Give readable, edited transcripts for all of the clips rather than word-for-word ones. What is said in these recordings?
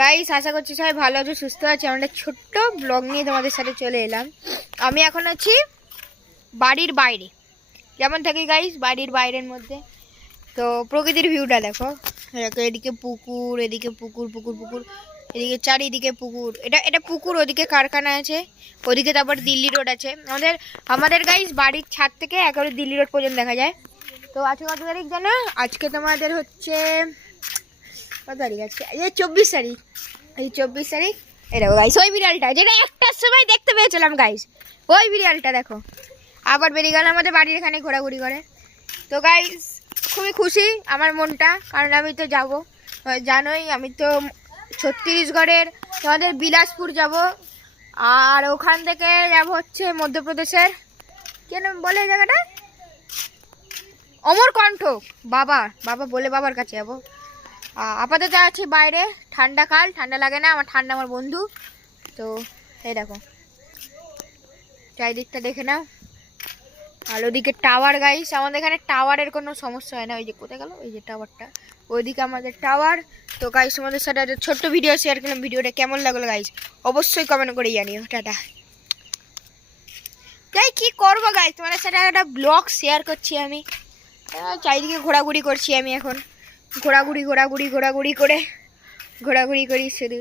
Guys আশা করছি সবাই ভালো আছো, সুস্থ আছে। আমরা ছোট্ট ব্লগ নিয়ে তোমাদের সাথে চলে এলাম। আমি এখন আছি বাড়ির বাইরে, যেমন থাকি গাইস বাড়ির বাইরের মধ্যে। তো প্রকৃতির ভিউটা দেখো, এদিকে পুকুর, এদিকে পুকুর পুকুর পুকুর, এদিকে চারিদিকে পুকুর। এটা পুকুর, ওদিকে কারখানা আছে, ওদিকে তারপর দিল্লি রোড আছে। আমাদের গাইস বাড়ির ছাদ থেকে একেবারে দিল্লি রোড পর্যন্ত দেখা যায়। তো আজকে কত তারিখ জানো? আজকে তোমাদের হচ্ছে কত তারিখ? আজকে এই 24 তারিখ। এই 24 তারিখ। এই দেখো গাইস ওই বিড়ালটা যেটা একটার সময় দেখতে পেয়েছিলাম গাইস, ওই বিড়ালটা দেখো আবার বেরিয়ে গেল আমাদের বাড়ির এখানে ঘোরাঘুরি করে। তো গাইস খুবই খুশি আমার মনটা, কারণ আমি তো যাব, জানোই আমি তো ছত্তিশগড়ের তোমাদের বিলাসপুর যাব, আর ওখান থেকে যাব হচ্ছে মধ্যপ্রদেশের কেন বলে জায়গাটা, অমরকণ্ঠ। বাবা বলে বাবার কাছে যাবো। আপাতত আছি বাইরে, ঠান্ডা কাল, ঠান্ডা লাগে না আমার, ঠান্ডা আমার বন্ধু। তো এই দেখো চারিদিকটা দেখে নাও। আর ওদিকে টাওয়ার গাইস, আমাদের এখানে টাওয়ারের কোনো সমস্যা হয় না। ওই যে কোথায় গেল ওই যে টাওয়ারটা, ওইদিকে আমাদের টাওয়ার। তো গাইস আমাদের সাথে একটা ছোট্ট ভিডিও শেয়ার করলাম। ভিডিওটা কেমন লাগলো গাইস অবশ্যই কমেন্ট করে জানিও। টাটা। তাই কি করবো গাইস, তোমাদের সাথে একটা ব্লগ শেয়ার করছি আমি। চারিদিকে ঘোরাঘুরি করছি আমি এখন, ঘোরাঘুরি করি, শুধু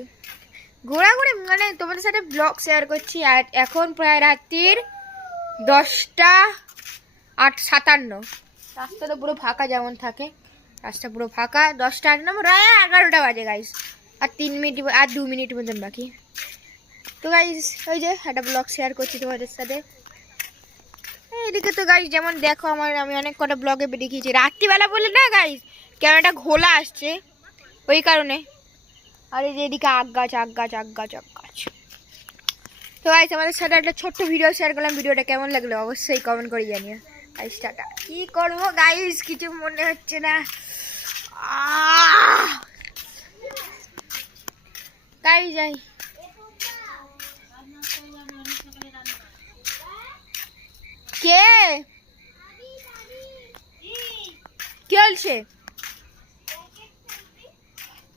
ঘোরাঘুরি মানে তোমাদের সাথে ব্লগ শেয়ার করছি। আর এখন প্রায় রাত্রির 10:57। রাস্তা তো পুরো ফাঁকা, যেমন থাকে রাস্তা পুরো ফাঁকা। 10:08 প্রায় 11টা বাজে গাইস, আর 3 মিনিট আর 2 মিনিট মতন বাকি। তো গাইস ওই যে একটা ব্লগ শেয়ার করছি তোমাদের সাথে। এদিকে তো গাইস যেমন দেখো আমি অনেক কটা ব্লগে দেখিয়েছি, রাত্রিবেলা বলে না গাইস ক্যামেরাটা ঘোলা আসছে ওই কারণে। আর এই যে এদিকে আগ গাছ। তো গাইস আমাদের সাথে একটা ছোট্ট ভিডিও শেয়ার করলাম। ভিডিওটা কেমন লাগলো অবশ্যই কমেন্ট করে জানিও। Guys tata. কি করবো গাইস কিছু মনে হচ্ছে না। গাইস যাই। কে কি হচ্ছে?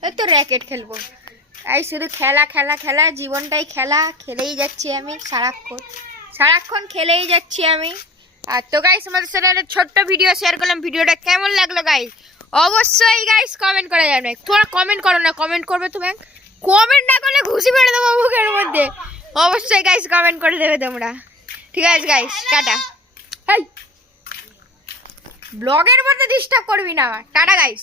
এই তো র্যাকেট খেলবো। এই শুধু খেলা, জীবনটাই খেলা, খেলেই যাচ্ছি আমি সারাক্ষণ খেলেই যাচ্ছি আমি। আর তো গাইস আমাদের সাথে একটা ছোট্ট ভিডিও শেয়ার করলাম। ভিডিওটা কেমন লাগলো গাইস অবশ্যই গাইস কমেন্ট করে জানাবে। তোমরা কমেন্ট করো না, কমেন্ট করবে তুমি, কমেন্ট না করলে ঘুষি মেরে দেবো মুখের মধ্যে। অবশ্যই গাইস কমেন্ট করে দেবে তোমরা। ঠিক আছে গাইস টাটা। ব্লগের মধ্যে ডিস্টার্ব করবি না, টাটা গাইস।